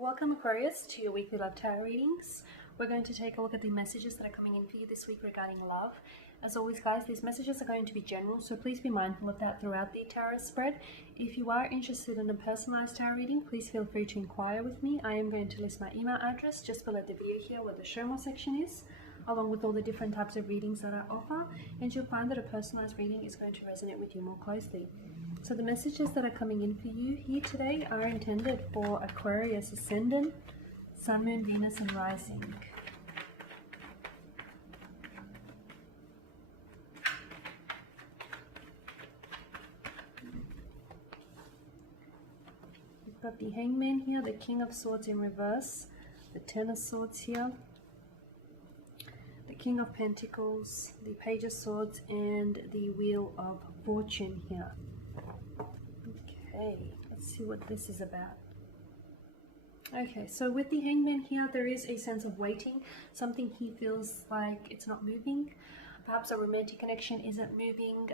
Welcome Aquarius to your weekly love tarot readings. We're going to take a look at the messages that are coming in for you this week regarding love. As always guys, these messages are going to be general, so please be mindful of that throughout the tarot spread. If you are interested in a personalized tarot reading, please feel free to inquire with me. I am going to list my email address just below the video here where the show more section is, along with all the different types of readings that I offer, and you'll find that a personalized reading is going to resonate with you more closely. So the messages that are coming in for you here today are intended for Aquarius Ascendant, Sun, Moon, Venus and Rising. We've got the Hangman here, the King of Swords in reverse, the Ten of Swords here, the King of Pentacles, the Page of Swords and the Wheel of Fortune here. Okay, let's see what this is about. Okay, so with the Hangman here, there is a sense of waiting. Something he feels like it's not moving. Perhaps a romantic connection isn't moving.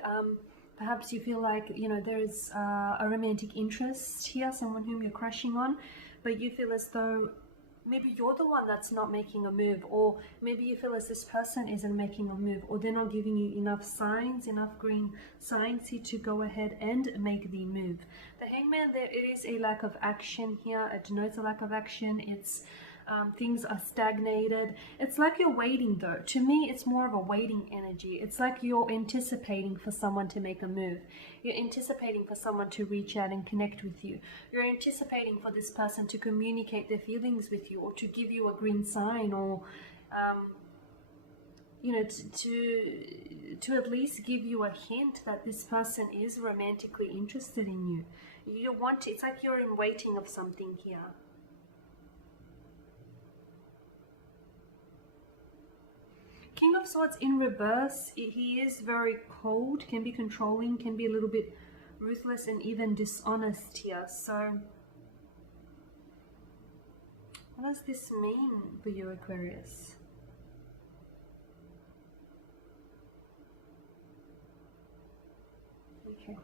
Perhaps you feel like, you know, there's a romantic interest here, someone whom you're crushing on, but you feel as though maybe you're the one that's not making a move, or maybe you feel as this person isn't making a move, or they're not giving you enough signs, enough green signs here to go ahead and make the move. The Hangman, there it is a lack of action here. It denotes a lack of action. It's things are stagnated. It's like you're waiting though. To me, it's more of a waiting energy. It's like you're anticipating for someone to make a move. You're anticipating for someone to reach out and connect with you. You're anticipating for this person to communicate their feelings with you, or to give you a green sign, or you know, to at least give you a hint that this person is romantically interested in you. You want, it's like you're in waiting of something here. King of Swords in reverse, he is very cold, can be controlling, can be a little bit ruthless and even dishonest here. So what does this mean for you, Aquarius? Okay,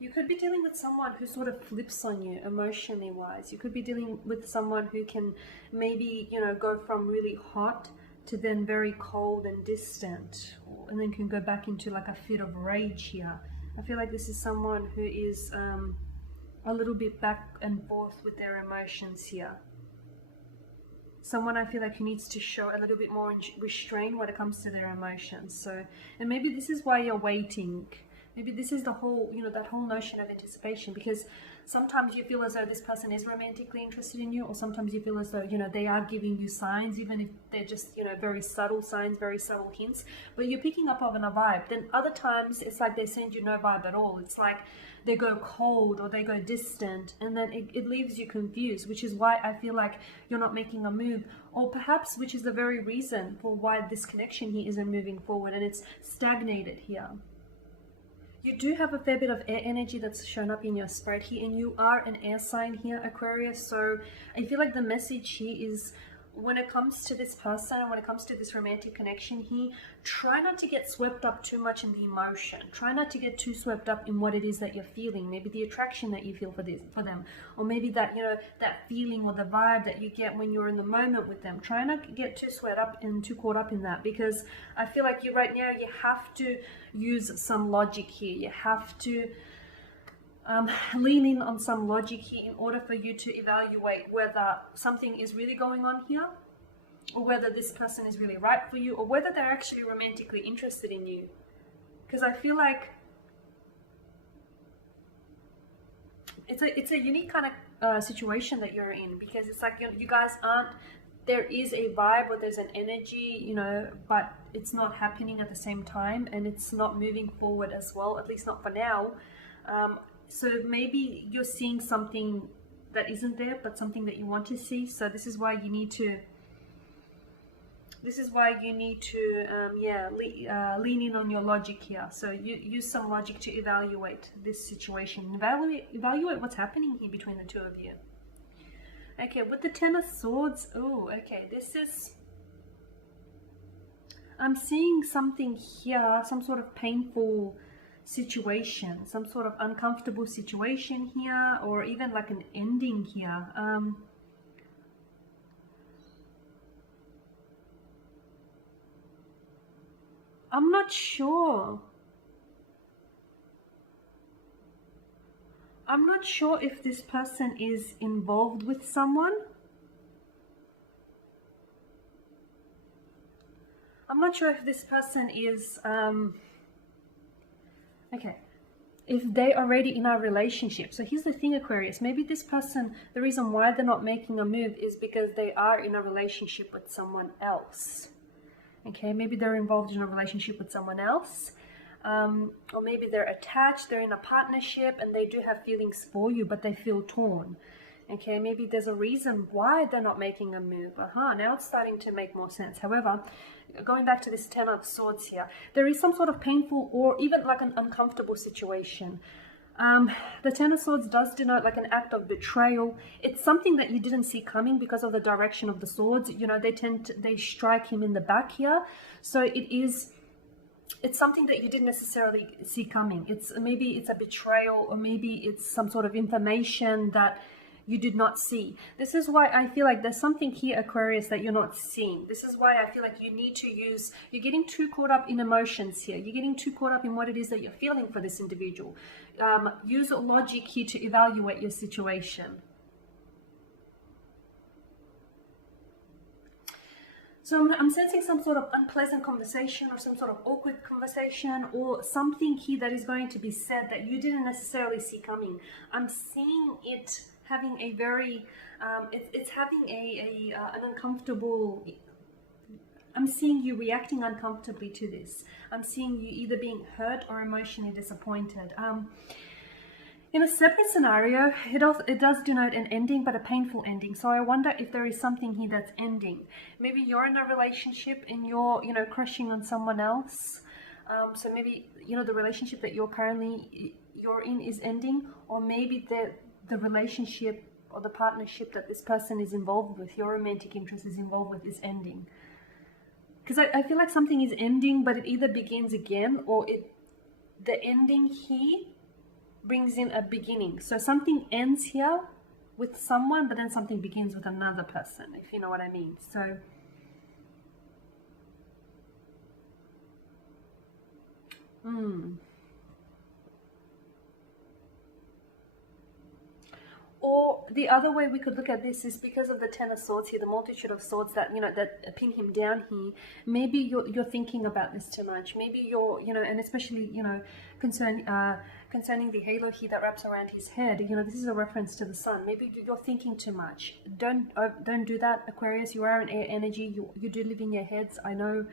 you could be dealing with someone who sort of flips on you emotionally wise. You could be dealing with someone who can maybe, you know, go from really hot to then very cold and distant, and then can go back into like a fit of rage here. I feel like this is someone who is a little bit back and forth with their emotions here. Someone I feel like who needs to show a little bit more restraint when it comes to their emotions. So, and maybe this is why you're waiting. Maybe this is the whole, you know, that whole notion of anticipation, because sometimes you feel as though this person is romantically interested in you, or sometimes you feel as though, you know, they are giving you signs, even if they're just, you know, very subtle signs, very subtle hints, but you're picking up on a vibe. Then other times it's like they send you no vibe at all. It's like they go cold or they go distant, and then it leaves you confused, which is why I feel like you're not making a move, or perhaps which is the very reason for why this connection here isn't moving forward and it's stagnated here. You do have a fair bit of air energy that's shown up in your spread here, and you are an air sign here, Aquarius. So I feel like the message here is, when it comes to this person, when it comes to this romantic connection here, try not to get swept up too much in the emotion. Try not to get too swept up in what it is that you're feeling. Maybe the attraction that you feel for them, or maybe that, you know, that feeling or the vibe that you get when you're in the moment with them. Try not to get too swept up and too caught up in that, because I feel like you right now, you have to use some logic here. You have to lean in on some logic here in order for you to evaluate whether something is really going on here, or whether this person is really right for you, or whether they're actually romantically interested in you. Because I feel like it's a unique kind of situation that you're in, because it's like you guys aren't, there is a vibe or there's an energy, you know, but it's not happening at the same time, and it's not moving forward as well, at least not for now. So maybe you're seeing something that isn't there, but something that you want to see. So this is why you need to, lean in on your logic here. So you use some logic to evaluate this situation. Evaluate what's happening here between the two of you. Okay, with the Ten of Swords, oh, okay, this is, I'm seeing something here, some sort of painful situation, some sort of uncomfortable situation here, or even like an ending here. I'm not sure. I'm not sure if this person is involved with someone. I'm not sure if this person is, okay, if they already in a relationship. So here's the thing, Aquarius, maybe this person, the reason why they're not making a move is because they are in a relationship with someone else. Okay, maybe they're involved in a relationship with someone else. Or maybe they're attached, they're in a partnership and they do have feelings for you, but they feel torn. Okay, maybe there's a reason why they're not making a move. Now it's starting to make more sense. However, going back to this Ten of Swords here, there is some sort of painful or even like an uncomfortable situation. The Ten of Swords does denote like an act of betrayal. It's something that you didn't see coming because of the direction of the swords. You know, they strike him in the back here. So it's something that you didn't necessarily see coming. Maybe it's a betrayal, or maybe it's some sort of information that you did not see. This is why I feel like there's something here, Aquarius, that you're not seeing. This is why I feel like you need to you're getting too caught up in emotions here. You're getting too caught up in what it is that you're feeling for this individual. Use logic here to evaluate your situation. So I'm sensing some sort of unpleasant conversation or some sort of awkward conversation or something here that is going to be said that you didn't necessarily see coming. I'm seeing it having a very, it's having an uncomfortable, I'm seeing you reacting uncomfortably to this. I'm seeing you either being hurt or emotionally disappointed. In a separate scenario, it does denote an ending, but a painful ending. So I wonder if there is something here that's ending. Maybe you're in a relationship and you're, crushing on someone else. So maybe, the relationship that you're in is ending, or maybe the relationship or the partnership that this person is involved with, your romantic interest is involved with, is ending. Because I feel like something is ending, but it either begins again, or the ending here brings in a beginning. So something ends here with someone, but then something begins with another person, if you know what I mean. So Or the other way we could look at this is because of the Ten of Swords here, the multitude of swords that, that pin him down here. Maybe you're thinking about this too much. Maybe you're, and especially, concerning the halo here that wraps around his head, this is a reference to the sun. Maybe you're thinking too much. Don't do that, Aquarius. You are an air energy. You do live in your heads. I know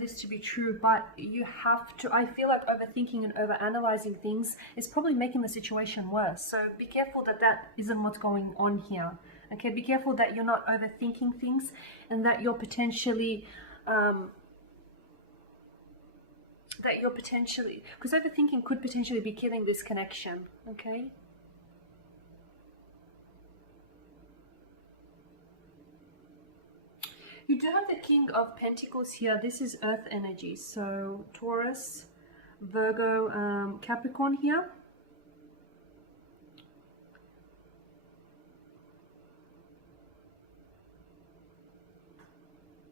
this to be true, but you have to, I feel like overthinking and overanalyzing things is probably making the situation worse. So be careful that isn't what's going on here. Okay, be careful that you're not overthinking things and that you're potentially, because overthinking could potentially be killing this connection, okay? You do have the King of Pentacles here. This is Earth energy. So Taurus, Virgo, Capricorn here.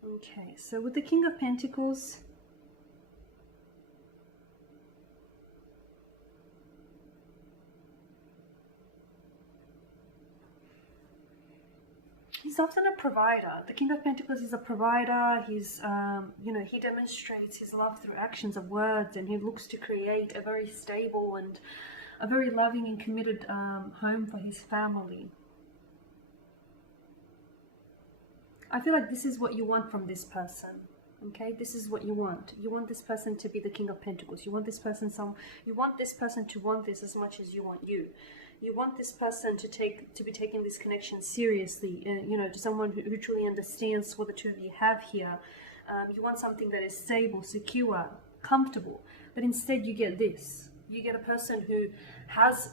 Okay, so with the King of Pentacles, he's often a provider. The King of Pentacles is a provider. He's, he demonstrates his love through actions of words, and he looks to create a very stable and a very loving and committed home for his family. I feel like this is what you want from this person. Okay, this is what you want. You want this person to be the King of Pentacles. You want this person you want this person to want this as much as you want you. You want this person to be taking this connection seriously, to someone who truly understands what the two of you have here. You want something that is stable, secure, comfortable. But instead you get this. You get a person who has,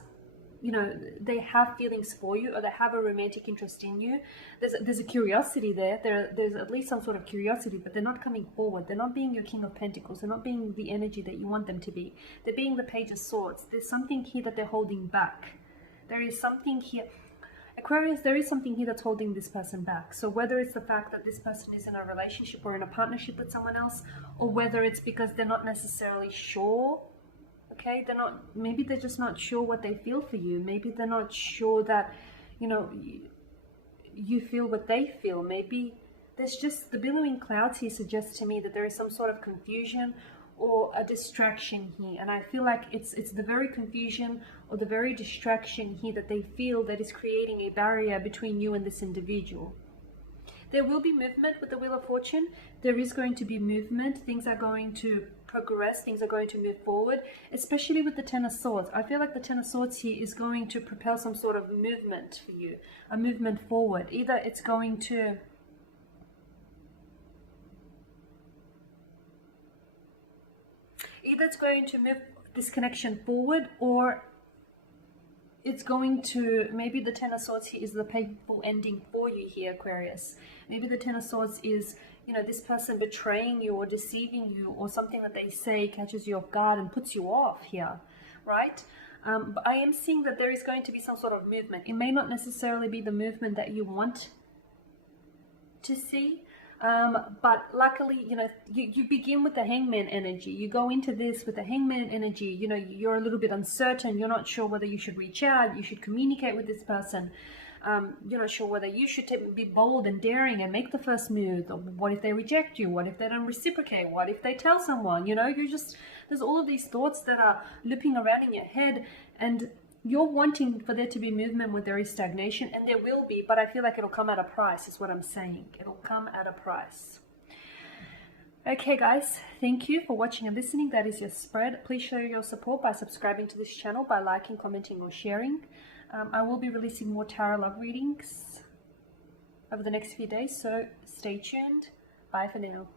they have feelings for you, or they have a romantic interest in you. There's a curiosity there. There's at least some sort of curiosity, but they're not coming forward. They're not being your King of Pentacles. They're not being the energy that you want them to be. They're being the Page of Swords. There's something here that they're holding back. There is something here. Aquarius, there is something here that's holding this person back. So whether it's the fact that this person is in a relationship or in a partnership with someone else, or whether it's because they're not necessarily sure, okay, maybe they're just not sure what they feel for you. Maybe they're not sure that, you know, you feel what they feel. Maybe there's just, the billowing clouds here suggest to me that there is some sort of confusion or a distraction here, and I feel like it's the very confusion or the very distraction here that they feel that is creating a barrier between you and this individual. There will be movement with the Wheel of Fortune. There is going to be movement. Things are going to progress. Things are going to move forward, especially with the Ten of Swords. I feel like the Ten of Swords here is going to propel some sort of movement for you, a movement forward. Either it's going to move this connection forward, or it's going to, maybe the Ten of Swords here is the painful ending for you here, Aquarius. Maybe the Ten of Swords is, you know, this person betraying you or deceiving you, or something that they say catches you off guard and puts you off here, right? But I am seeing that there is going to be some sort of movement. It may not necessarily be the movement that you want to see, but luckily, you know, you begin with the Hangman energy. You go into this with the Hangman energy. You know, you're a little bit uncertain. You're not sure whether you should reach out, you should communicate with this person. You're not sure whether you should be bold and daring and make the first move. Or what if they reject you? What if they don't reciprocate? What if they tell someone? You know, there's all of these thoughts that are looping around in your head, and you're wanting for there to be movement where there is stagnation, and there will be, but I feel like it'll come at a price, is what I'm saying. It'll come at a price. Okay guys, thank you for watching and listening. That is your spread. Please show your support by subscribing to this channel, by liking, commenting or sharing. I will be releasing more tarot love readings over the next few days, so stay tuned. Bye for now.